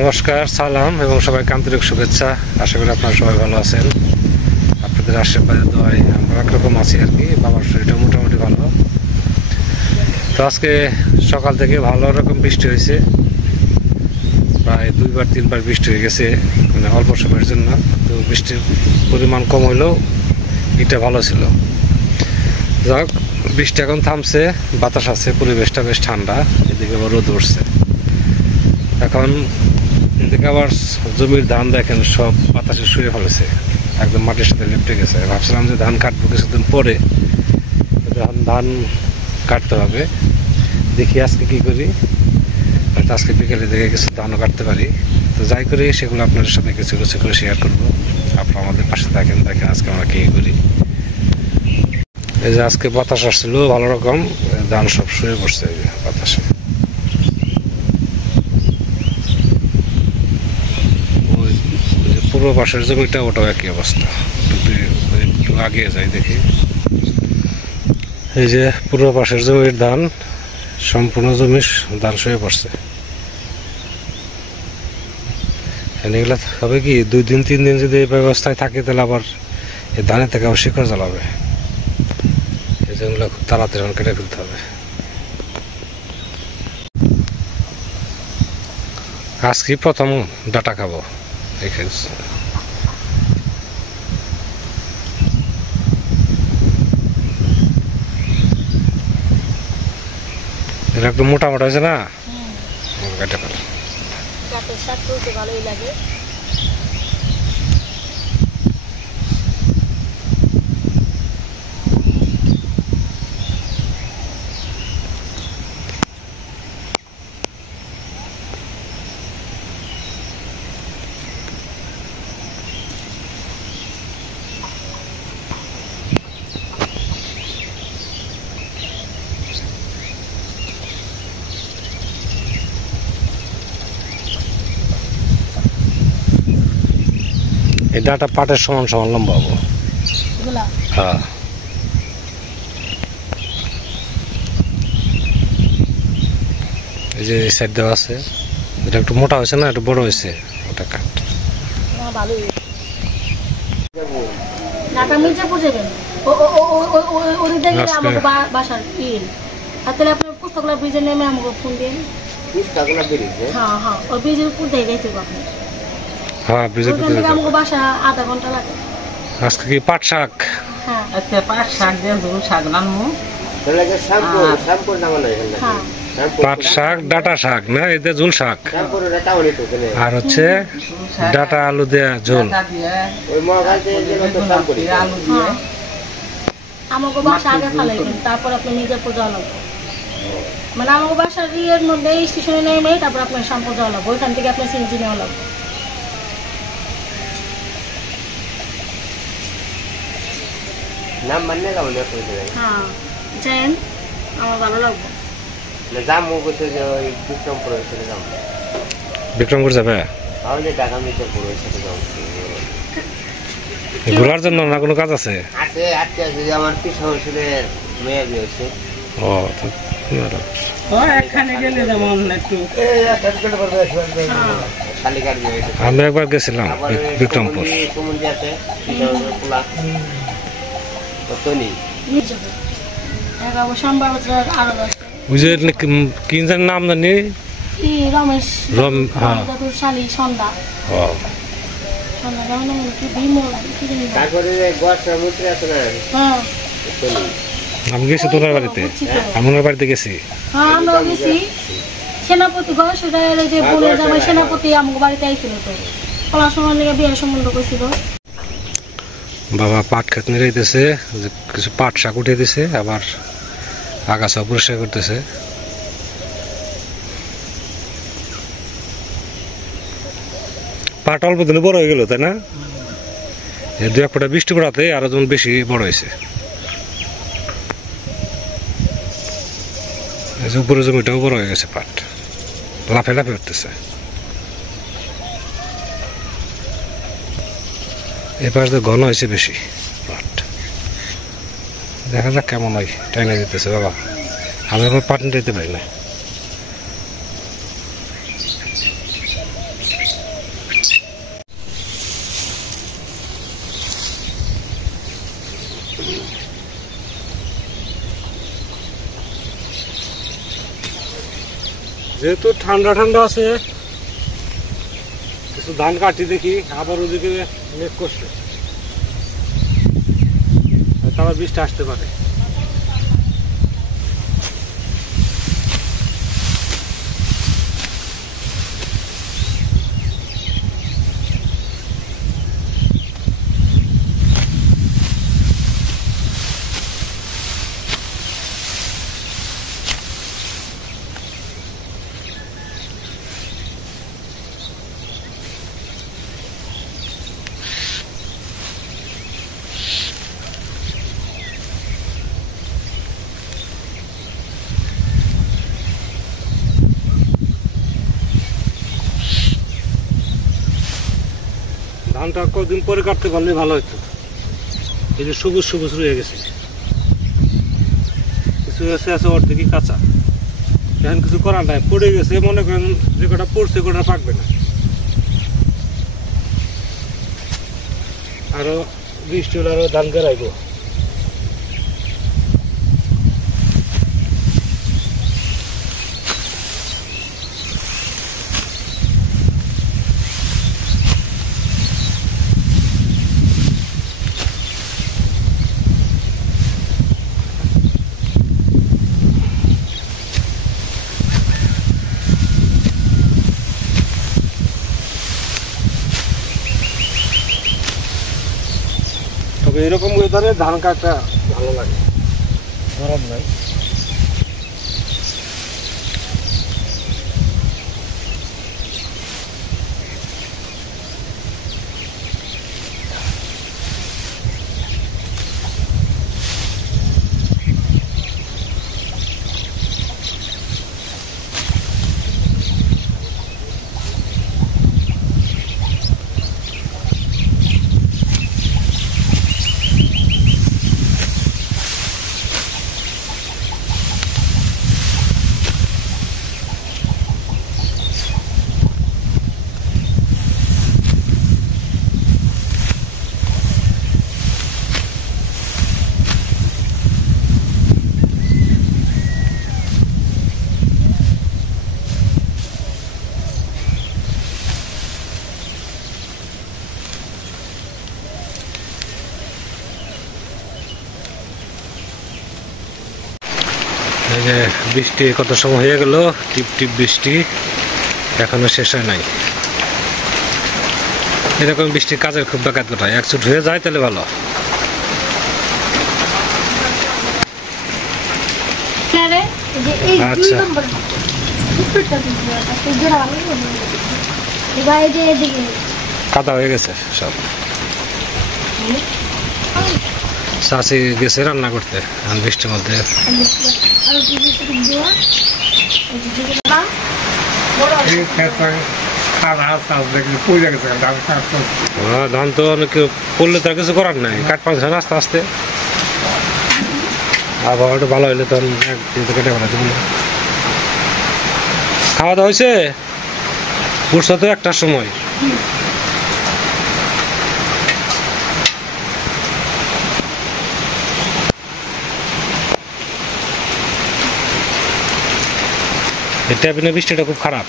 নমস্কার, সালাম এবং সবাইকে আন্তরিক শুভেচ্ছা। আশা করি আপনারা সবাই ভালো আছেন। আপনাদের আশীর্বাদে দোয়ায় আমরা একরকম আছি আর কি। বাবার শরীরটা মোটামুটি ভালো। তো আজকে সকাল থেকে ভালো রকম বৃষ্টি হয়েছে, প্রায় 2-3 বার বৃষ্টি হয়ে গেছে, মানে অল্প সময়ের জন্য। তো বৃষ্টির পরিমাণ কম হলেও এটা ভালো ছিল। যাক, বৃষ্টি এখন থামছে, বাতাস আছে, পরিবেশটা বেশ ঠান্ডা। এদিকে আবার রোদ উঠছে। এখন এদিকে আবার জমির ধান দেখেন সব বাতাসে শুয়ে ফেলেছে, একদম মাটির সাথে লেপটে গেছে। ভাবছিলাম যে ধান কাটবো কিছুদিন পরে, ধান কাটতে হবে। দেখি আজকে কি করি, হয়তো আজকে বিকেলে দেখে কিছু ধানও কাটতে পারি। তো যাই করি সেগুলো আপনাদের সাথে কিছু কিছু করে শেয়ার করবো। আপনারা আমাদের পাশে থাকেন, দেখেন আজকে আমরা কি করি। এই যে আজকে বাতাস আসছিল ভালো রকম, ধান সব শুয়ে পড়ছে এই যে বাতাসে। পূর্ব পাশের জমিটা ওটাও একই অবস্থা। একটু আগে যাই দেখি। এই যে পূর্ব পাশের জমির ধান, সম্পূর্ণ জমি ধান শুয়ে পড়ছে। এগুলা হবে কি, 2-3 দিন যদি এই ব্যবস্থায় থাকে তাহলে আবার এই ধানের থেকে আবার শিকড় জ্বালাবে। এই জমিগুলো খুব তাড়াতাড়ি কেটে ফেলতে হবে। আজকে প্রথম ডাটা খাবো এখানে। এটা একটু মোটা মোটা হয়েছে না, কেটে ফেল। ভালোই লাগে। এই ডাটা পাটের সমান সমান লম্বা হবো। হ্যাঁ, এই যে এই সাইড দেওয়া আছে, এটা একটু মোটা হয়েছে না, একটু বড় হয়েছে, ওটা কাট। বাসার ইল তাহলে আপনার পুস্তকগুলো ব্রিজে নেমে আমাকে ফোন দিন। হ্যাঁ হ্যাঁ, ওই ব্রিজের উপর দিয়ে যাইতে আপনি। হ্যাঁ, ব্রিজের উপর দিয়ে আমাকে বাসা আধা ঘন্টা লাগে। আজকে কি পাট শাক? হ্যাঁ, আচ্ছা, পাট শাক দিয়ে ঝোল শাক রান্নু। পাট শাক, ডাটা শাক না, এতে ঝোল শাক। আর হচ্ছে ডাটা আলু দেয়া ঝোল। আমাকে বাসা আগে ফালাইবেন, তারপর আপনি নিজে পূজা লাগবে। মানে আমাকে বাসার ইয়ের মধ্যে স্টেশনে নেমে তারপর আপনার শ্যাম্পু যাওয়া লাগবে, ওইখান থেকে আপনার সিএনজি নেওয়া লাগবে। হ্যাঁ, যাইন, আমার ভালো লাগবে। বিক্রমপুর যাবে ঘোরার জন্য না, কোনো কাজ আছে? আমার পিছনের মেয়ে বিয়েছে। এখানে গেলে যেমন একটু আমি একবার গেছিলাম বিক্রমপুর। ওই যে কি জানি নাম জানি, রমেশ সন্ধ্যা। আমি গেছি তোমার বাড়িতে, আমি ওনার বাড়িতে গেছি। হ্যাঁ, আমরাও গেছি। সেনাপতি যে বোনের জামাই সেনাপতি আমাকে বাড়িতে আইছিল, তো পড়াশোনার লেগে বিয়ের সম্বন্ধ করছিল। বাবা পাট খেত নিরাইতেছে, কিছু পাট শাক উঠে দিছে, আবার আগাছা পরিষ্কার করতেছে। পাট অল্প দিনে বড় হয়ে গেল, তাই না? 2-1 ফোঁটা বৃষ্টি পড়াতে আরো যেমন বেশি বড় হয়েছে। উপরে জমিটাও বড় হয়ে গেছে, পাট লাফে লাফে উঠতেছে। এই পাশ দিয়ে ঘন হয়েছে বেশি পাট। দেখা যাক কেমন হয়, টাইনা দিতেছে বাবা। আমি এখন পাট নিতে পারি না। যেহেতু ঠান্ডা ঠান্ডা আছে, কিছু ধান কাটি দেখি, আবার ওদিকে মেঘ করছে, হয়তো আবার বৃষ্টি আসতে পারে। ধানটা কদিন পরে কাটতে পারলে ভালো হতো। এই যে সবুজ সবুজ রয়ে গেছে, কিছু আছে আছে অর্ধেকই কাঁচা, এখন কিছু করার নাই, পড়ে গেছে। মনে করেন যে কটা পড়ছে কটা পাকবে না, আরো বৃষ্টি হলে আরো ধান গেরাইব। তবে এরকম ওয়েদারে ধান কাটা ভালো লাগে, গরম নাই। এই যে বৃষ্টি কত সময় হয়ে গেল, টিপ টিপ বৃষ্টি এখনো শেষ হয় নাই। এরকম বৃষ্টি কাজের খুব ব্যাঘাত ঘটায়, একচুট হয়ে যায় তাহলে ভালো। আচ্ছা কাদা হয়ে গেছে সব। চাষি গেছে রান্না করতে বৃষ্টির মধ্যে। ধান তো অনেক পড়লে তার কিছু করার নাই, কাঠ পাচ্ছে আস্তে আস্তে। আবহাওয়াটা ভালো হইলে তখন কেটে ফেলা যাবে। খাওয়া দাওয়া হয়েছে? উঠছো তো 1টার সময়। ট্যাপিনের বৃষ্টিটা খুব খারাপ।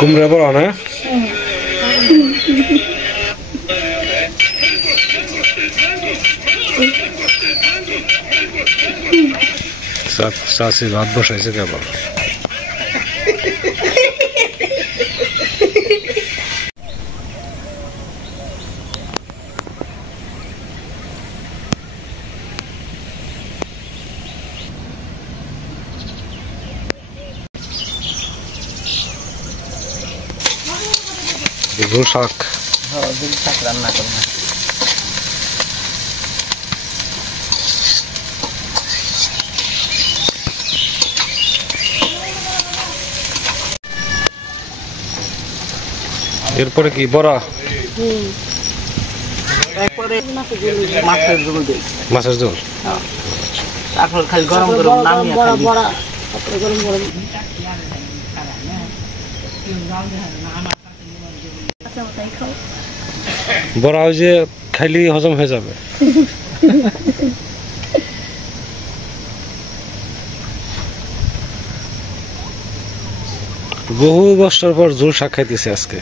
কুমড়া বড় না? চাষি ভাত বসাইছে কেবল। শাক রান্না করবো। এরপরে কি বড়া? একবারে মাছের ঝোল দিই। মাছের ঝোল। হ্যাঁ। তারপর খালি গরম গরম নামিয়ে বড়া খালি। বড়া তারপরে গরম গরম আচ্ছা ওটাই খাও। বড়া ওই যে খাইলে হজম হয়ে যাবে। বহু বছর পর ঝোল শাক খাইতেছে আজকে।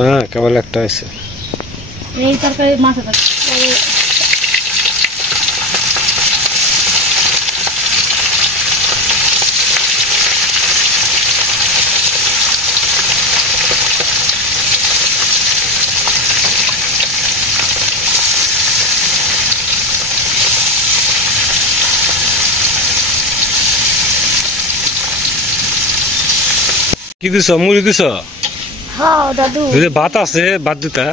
না কেবল একটা আছে। এই তরকারি মাছ আছে কি দিছ মুড়ি দিছ? হ্যাঁ দাদু যদি ভাত আছে ভাত দিতা।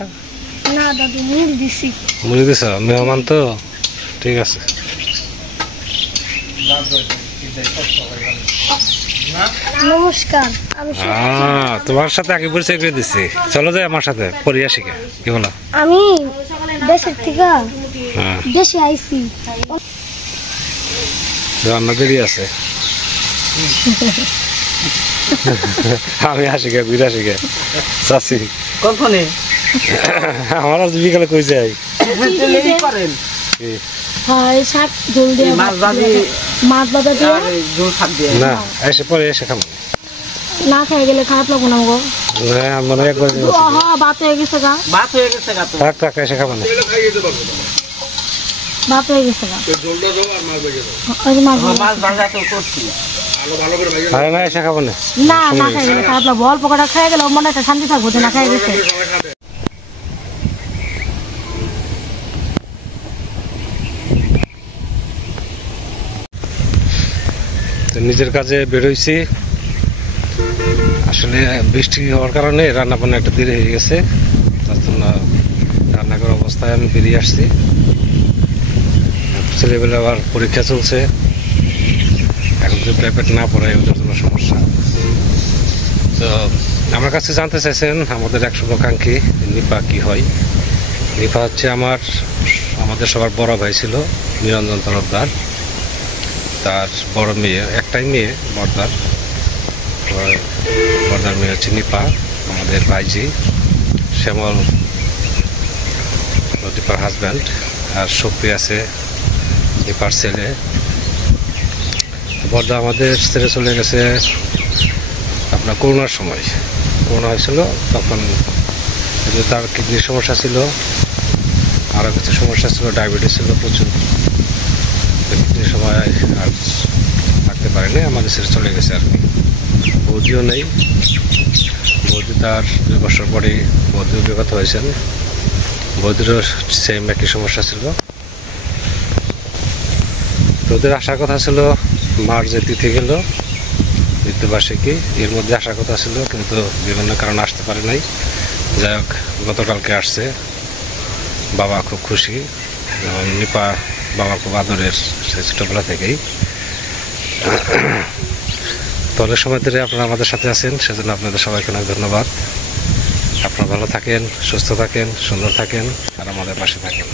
না দাদু মুড়ি দিছি। মুড়ি দিছ মেহমান তো ঠিক আছে। নমস্কার আমি তোমার সাথে আগে পরিচয় করে দিচ্ছি, চলো যাই আমার সাথে পড়িয়া শিখে কি বলো? আমি দেশের থেকে হ্যাঁ দেশে আইছি। রান্না দেরি আছে। আমি আসি গে ঘুরে আসি গে চাষি কখনে আমার আজ বিকালে কই যাই। তেলেই করেন হ্যাঁ এই শাক ঝোল দিয়ে মাছ ভাজি মাছ ভাজা দিয়ে আর এই ঝোল শাক দিয়ে। না এসে পরে এসে খাবো। না খেয়ে গেলে খারাপ লাগবো না গো। না মনে একবার হ্যাঁ ভাত হয়ে গেছে গা। ভাত হয়ে গেছে গা তো। থাক থাক এসে খাবো না। ভাত হয়ে গেছে গা। ওই যে মাছ হ্যাঁ, ভাজা। মাছ ভাজা তো করছি। আরে না এসে খাবো না। না না খেয়ে গেলে খারাপ লাগবো, অল্প কটা খেয়ে গেলে মনে একটা শান্তি থাকবো যে না খেয়ে গেছে। তো নিজের কাজে বেরোইছি, আসলে বৃষ্টি হওয়ার কারণে রান্না বান্না একটা দেরি হয়ে গেছে, তার জন্য রান্না করার অবস্থায় আমি বেরিয়ে আসছি। ছেলেবেলা আবার পরীক্ষা চলছে, এখন যদি প্রাইভেট না পড়ায় ওদের জন্য সমস্যা। তো আমার কাছে জানতে চাইছেন আমাদের এক শুভাকাঙ্ক্ষী নিপা কি হয়। নিপা হচ্ছে আমাদের সবার বড় ভাই ছিল নিরঞ্জন তরফদার, তার বড় মেয়ে, একটাই মেয়ে বর্দার মেয়ে হচ্ছে নিপা, আমাদের ভাইজি শ্যামল নিপার হাজব্যান্ড, আর শক্তি আছে নিপার ছেলে। বর্দা আমাদের ছেড়ে চলে গেছে আপনার করোনার সময়। করোনা হয়েছিল তখন তার কিডনির সমস্যা ছিল, আরও কিছু সমস্যা ছিল, ডায়াবেটিস ছিল প্রচুর। কিডনির সময় আর থাকতে পারেনি, আমাদের ছেড়ে চলে গেছে আর কি। বৌদিও নেই, বৌদি তার 2 বছর পরেই বৌদিও বিগত হয়েছেন। বৌদিরও সেম একই সমস্যা ছিল। তো ওদের আসার কথা ছিল মার যে তিথি গেল মৃত্যুবার্ষিকী, এর মধ্যে আসার কথা ছিল, কিন্তু বিভিন্ন কারণে আসতে পারে নাই। যাই হোক গতকালকে আসছে। বাবা খুব খুশি, নিপা বাবা খুব আদরের সেই ছোটোবেলা থেকেই। তো অনেক সময় ধরে আপনারা আমাদের সাথে আছেন, সেজন্য আপনাদের সবাইকে অনেক ধন্যবাদ। আপনারা ভালো থাকেন, সুস্থ থাকেন, সুন্দর থাকেন, আর আমাদের পাশে থাকেন।